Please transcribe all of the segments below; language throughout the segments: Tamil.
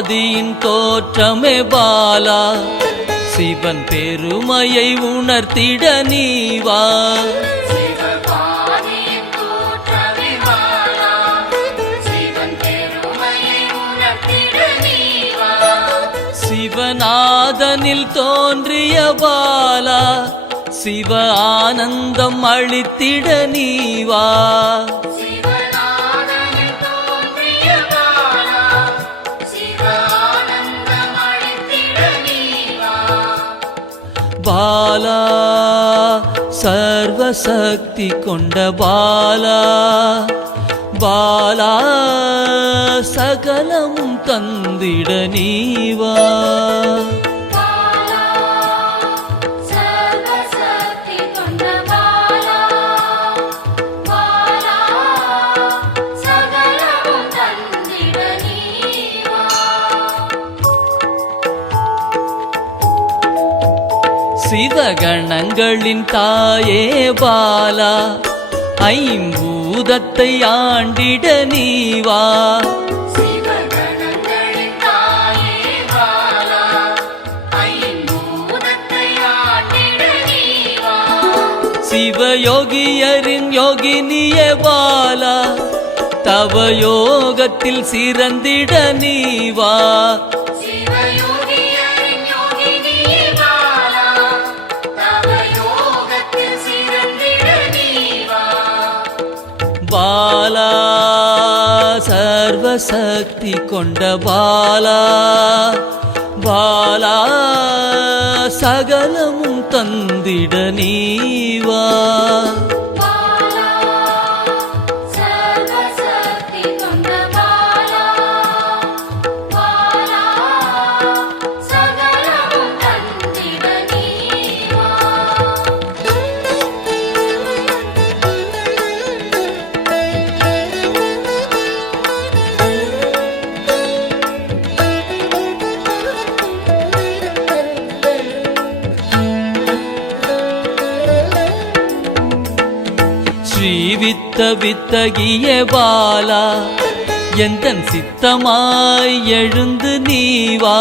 ஆதியின் தோற்றமே பாலா, சிவன் பெருமையை உணர்த்திட நீவா. சிவநாதனில் தோன்றிய பாலா, சிவ ஆனந்தம் அளித்திட நீவா. பாலா சர்வசக்தி கொண்ட பாலா, பாலா சகலமும் தந்திட நீவா. சிவகணங்களின் தாயே பாலா, ஐம்பூதத்தை ஆண்டிட நீவா. சிவயோகியரின் யோகினியே பாலா, தவ யோகத்தில் சிறந்திட நீவா. பாலா சர்வசக்தி கொண்ட பாலா, பாலா சகலமும் தந்திட நீவா. ஸ்ரீவித்த வித்தகிய பாலா, எந்தன் சித்தமாய் எழுந்து நீவா.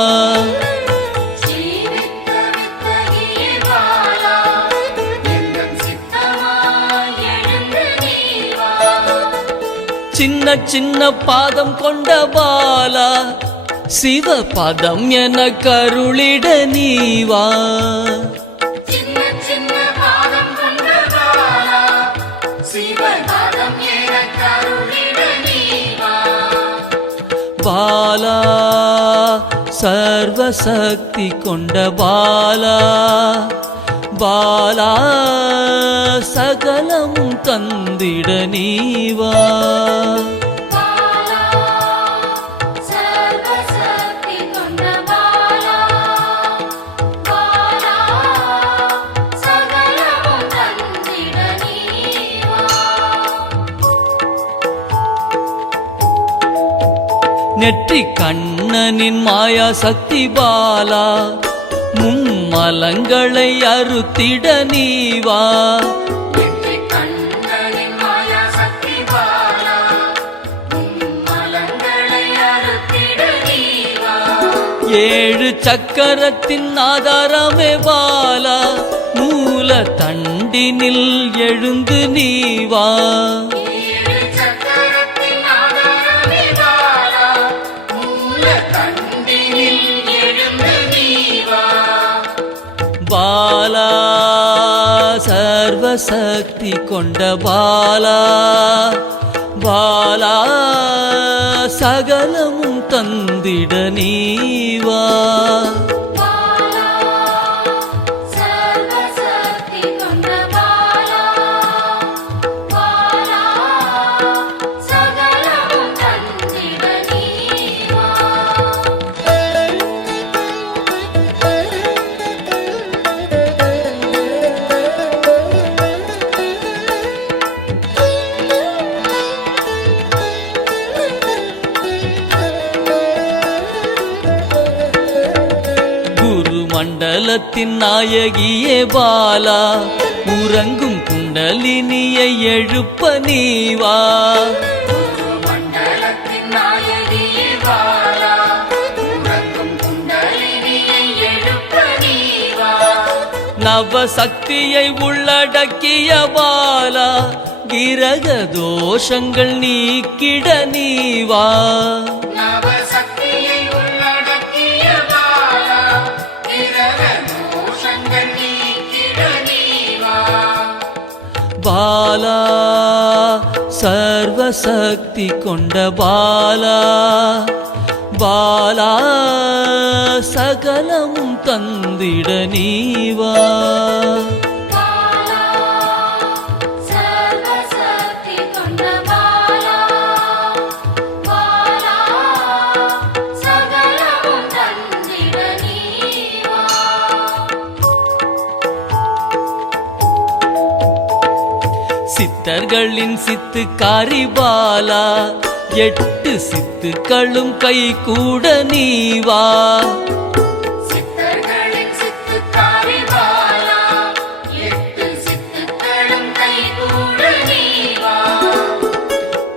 சின்ன சின்ன பாதம் கொண்ட பாலா, சிவ பதம் என கருளிட நீவா. பாலா சர்வசக்தி கொண்ட பாலா, பாலா சகலமும் தந்திட நீவா. நெற்றி கண்ணனின் மாயா சக்தி பாலா, மும்மலங்களை அறுத்திட நீவா. ஏழு சக்கரத்தின் ஆதாரமே பாலா, மூல தண்டினில் எழுந்து நீவா. பாலா சர்வசக்தி கொண்ட பாலா, பாலா சகலமும் தந்திட நீவா. மண்டலத்தின் நாயகியே பாலா, உறங்கும் குண்டலினியை எழுப்ப நீவா. மண்டலத்தின் நாயகியே பாலா, நவசக்தியை உள்ளடக்கிய பாலா கிரக தோஷங்கள் நீக்கிட நீவா நவசக்தியை உள்ளடக்கிய பாலா கிரக தோஷங்கள் நீக்கிட நீவா பாலா சர்வசக்தி கொண்ட பாலா பாலா சகலமும் தந்திட நீவா பாலா சர்வசக்தி கொண்ட பாலா பாலா சகலமும் தந்திட நீவா சித்தர்களின் சித்துக்காரி பாலா 8 சித்துக்களும் கை கூட நீவா சித்தர்களின் சித்துக்காரி பாலா 8 சித்துக்களும் கைகூட நீவா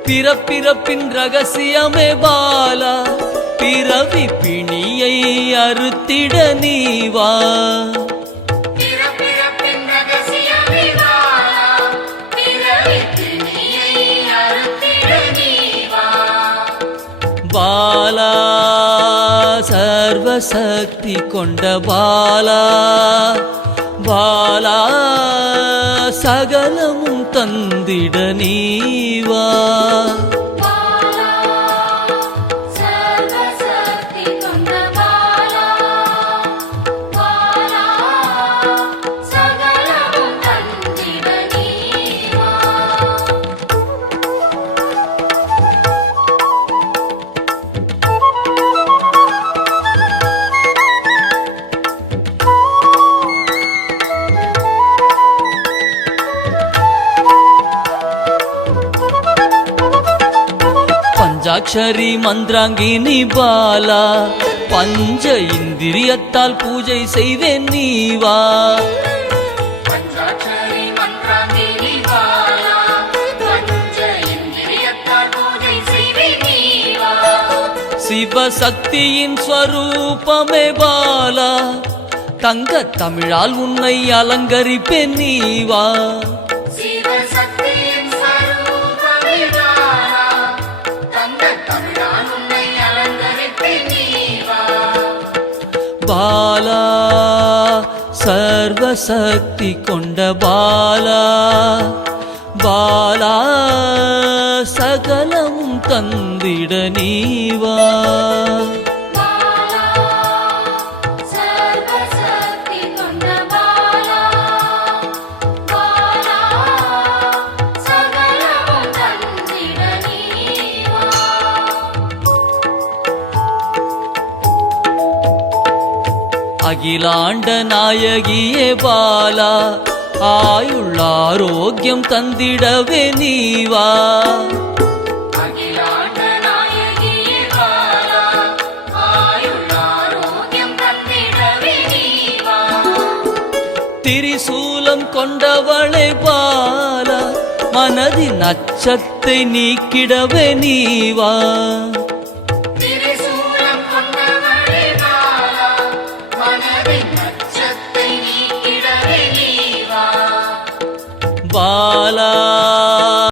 பிறப்பிறப்பின் ரகசியமே பாலா பிறவி பிணியை அறுத்திட நீவா பிறப்பிறப்பின் ரகசியமே பாலா பிறவி பிணியை அறுத்திட நீவா பாலா சர்வசக்தி கொண்ட பாலா பாலா சகலமும் தந்திட நீவா பாலா சர்வசக்தி கொண்ட பாலா பாலா சகலமும் தந்திட நீவா பஞ்சாட்சரி மந்திராங்கினி பாலா பஞ்ச இந்திரியத்தால் பூஜை செய்வேன் நீவா பஞ்சாட்சரி மந்திராங்கினி பாலா பஞ்ச இந்திரியத்தால் பூஜை செய்வே நீவா சிவசக்தியின் ஸ்வரூபமே பாலா தங்க தமிழால் உன்னை அலங்கரிப்பேன் நீவா சிவசக்தியின் ஸ்வரூபமே பாலா தங்க தமிழால் உன்னை அலங்கரிப்பேன் நீவா பாலா சர்வசக்தி கொண்ட பாலா பாலா சகலமும் தந்திட நீவா பாலா சர்வசக்தி கொண்ட பாலா பாலா சகலமும் தந்திட நீவா அகிலாண்ட நாயகியே பாலா ஆயுள் ஆரோக்கியம் தந்திடவே நீவா அகிலாண்ட நாயகியே பாலா ஆயுள் ஆரோக்கியம் தந்திடவே நீவா திரிசூலம் கொண்டவளை பாலா மனதின் அச்சத்தை நீக்கிடவே நீவா